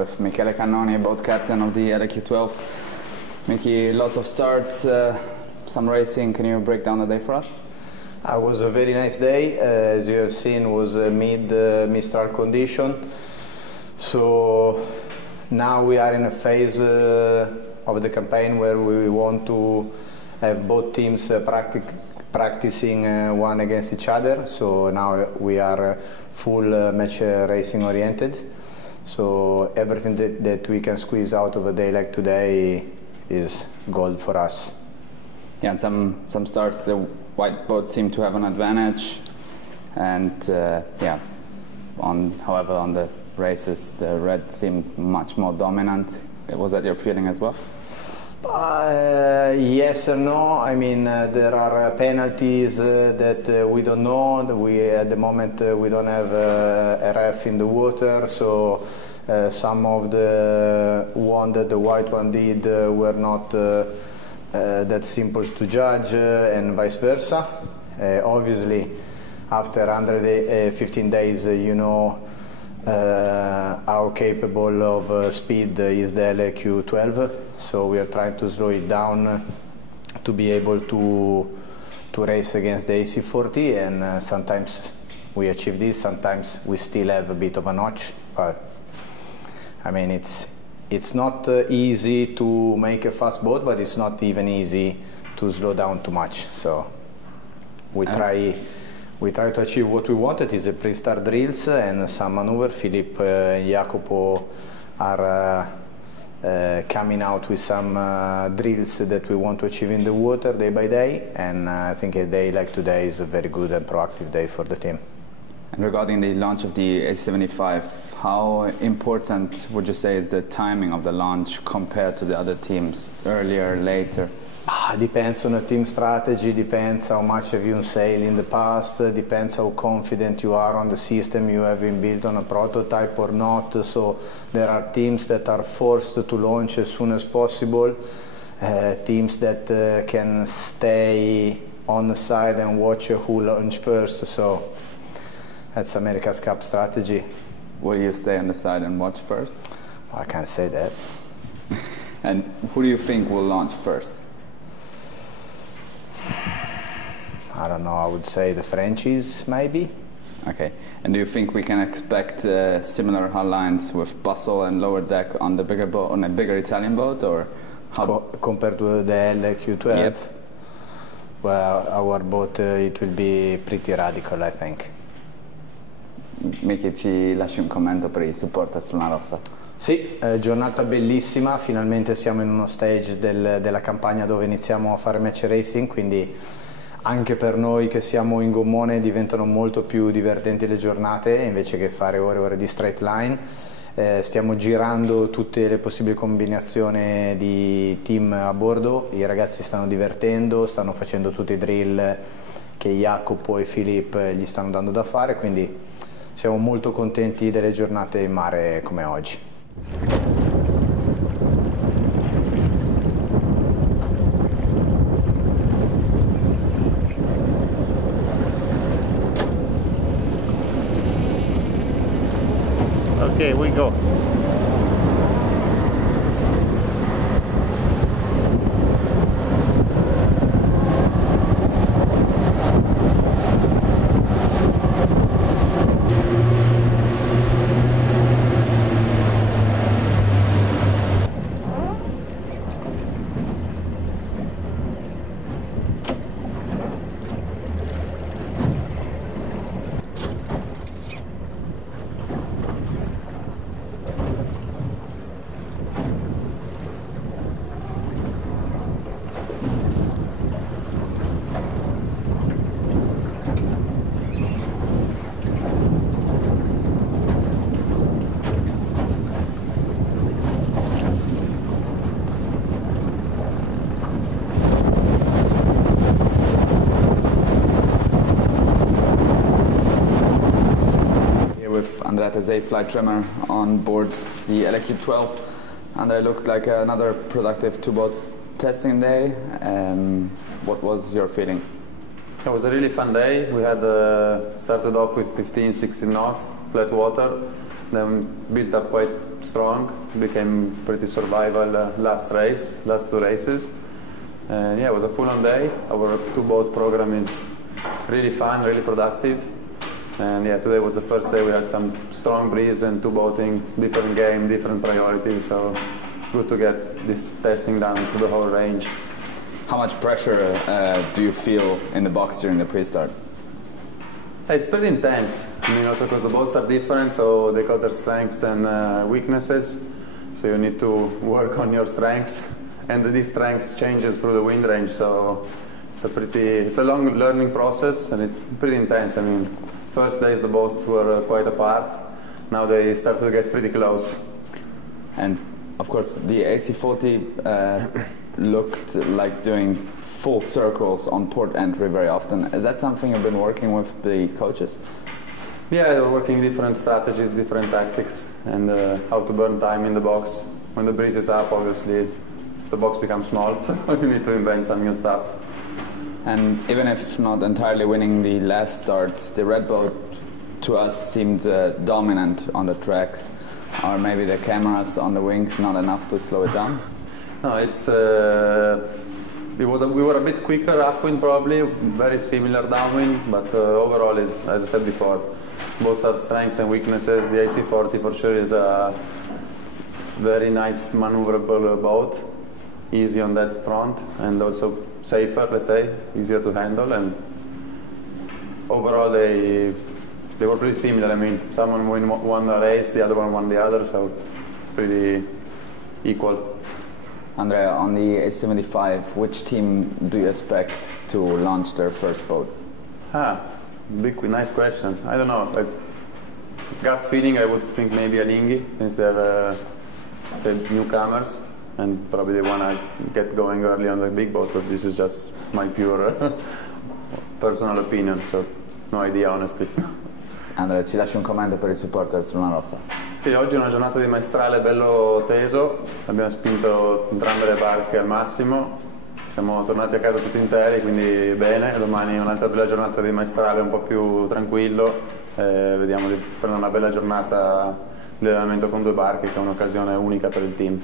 with Michele Cannoni, both captain of the LEQ12. Mickey, lots of starts, some racing. Can you break down the day for us? It was a very nice day. As you have seen, was mid-mistral condition. So now we are in a phase of the campaign where we want to have both teams practicing one against each other. So now we are full match racing oriented. So everything that we can squeeze out of a day like today is gold for us. Yeah, and some starts the white boats seem to have an advantage, and yeah, however on the races the red seemed much more dominant. Was that your feeling as well? Yes and no. I mean, there are penalties that we don't know. At the moment we don't have a ref in the water, so some of the one that the white one did were not that simple to judge, and vice versa. Obviously, after 115 days, you know how capable of speed is the LEQ12. So we are trying to slow it down to be able to race against the AC40, and sometimes we achieve this, sometimes we still have a bit of a notch. But I mean, it's not easy to make a fast boat, but it's not even easy to slow down too much. So we try to achieve what we wanted. Is a pre-start drills and some maneuver. Philippe and Jacopo are coming out with some drills that we want to achieve in the water day by day, and I think a day like today is a very good and proactive day for the team. And regarding the launch of the AC75, how important would you say is the timing of the launch compared to the other teams, earlier, later? Depends on the team strategy, depends how much have you sailed in the past, depends how confident you are on the system you have been built on a prototype or not. So there are teams that are forced to launch as soon as possible, teams that can stay on the side and watch who launch first. So that's America's Cup strategy. Will you stay on the side and watch first? I can't say that. And who do you think will launch first? I don't know, I would say the Frenchies, maybe. Okay, and do you think we can expect similar hull lines with bustle and lower deck on the bigger boat, on a bigger Italian boat, or how? Compared to the LEQ12? Yep. Well, our boat, it will be pretty radical, I think. Mickey, ci lasci un commento per i supporters Luna Rossa? Sì, giornata bellissima, finalmente siamo in uno stage della campagna dove iniziamo a fare match racing, quindi anche per noi che siamo in gommone diventano molto più divertenti le giornate invece che fare ore e ore di straight line. Stiamo girando tutte le possibili combinazioni di team a bordo, i ragazzi stanno divertendo, stanno facendo tutti i drill che Jacopo e Philippe gli stanno dando da fare, quindi siamo molto contenti delle giornate in mare come oggi. Okay, we go. Andrea Tesei, flight trimmer on board the LEQ12, and it looked like another productive two-boat testing day. What was your feeling? It was a really fun day. We had started off with 15, 16 knots, flat water, then built up quite strong, became pretty survival last two races. And yeah, it was a full-on day. Our two-boat program is really fun, really productive. And yeah, today was the first day we had some strong breeze and two-boating, different game, different priorities, so good to get this testing done through the whole range. How much pressure do you feel in the box during the pre-start? It's pretty intense. I mean, also because the boats are different, so they got their strengths and weaknesses. So you need to work on your strengths, and these strengths changes through the wind range. So it's a long learning process, and it's pretty intense. I mean, first days the boats were quite apart. Now they start to get pretty close. And of course, the AC40 looked like doing full circles on port entry very often. Is that something you've been working with the coaches? Yeah, they were working different strategies, different tactics, and how to burn time in the box. When the breeze is up, obviously, the box becomes small, so you need to invent some new stuff. And even if not entirely winning the last starts, the red boat to us seemed dominant on the track. Or maybe the cameras on the wings not enough to slow it down? No, we were a bit quicker upwind probably, very similar downwind, but overall is, as I said before, both have strengths and weaknesses. The AC40 for sure is a very nice maneuverable boat, easy on that front, and also safer, let's say, easier to handle. And overall they were pretty similar. I mean, someone won a race, the other one won the other, so it's pretty equal. Andrea, on the A75, which team do you expect to launch their first boat? Nice question. I don't know. Like, gut feeling, I would think maybe Alinghi, since they're newcomers, and probably they want to get going early on the big boat, but this is just my pure personal opinion, so no idea, honestly. Andrea, ci lasci un commento per i supporters Luna Rossa? Sì, oggi è una giornata di maestrale bello teso, abbiamo spinto entrambe le barche al massimo, siamo tornati a casa tutti interi, quindi bene. Domani un'altra bella giornata di maestrale un po' più tranquillo, vediamo di prendere una bella giornata di allenamento con due barche, che è un'occasione unica per il team.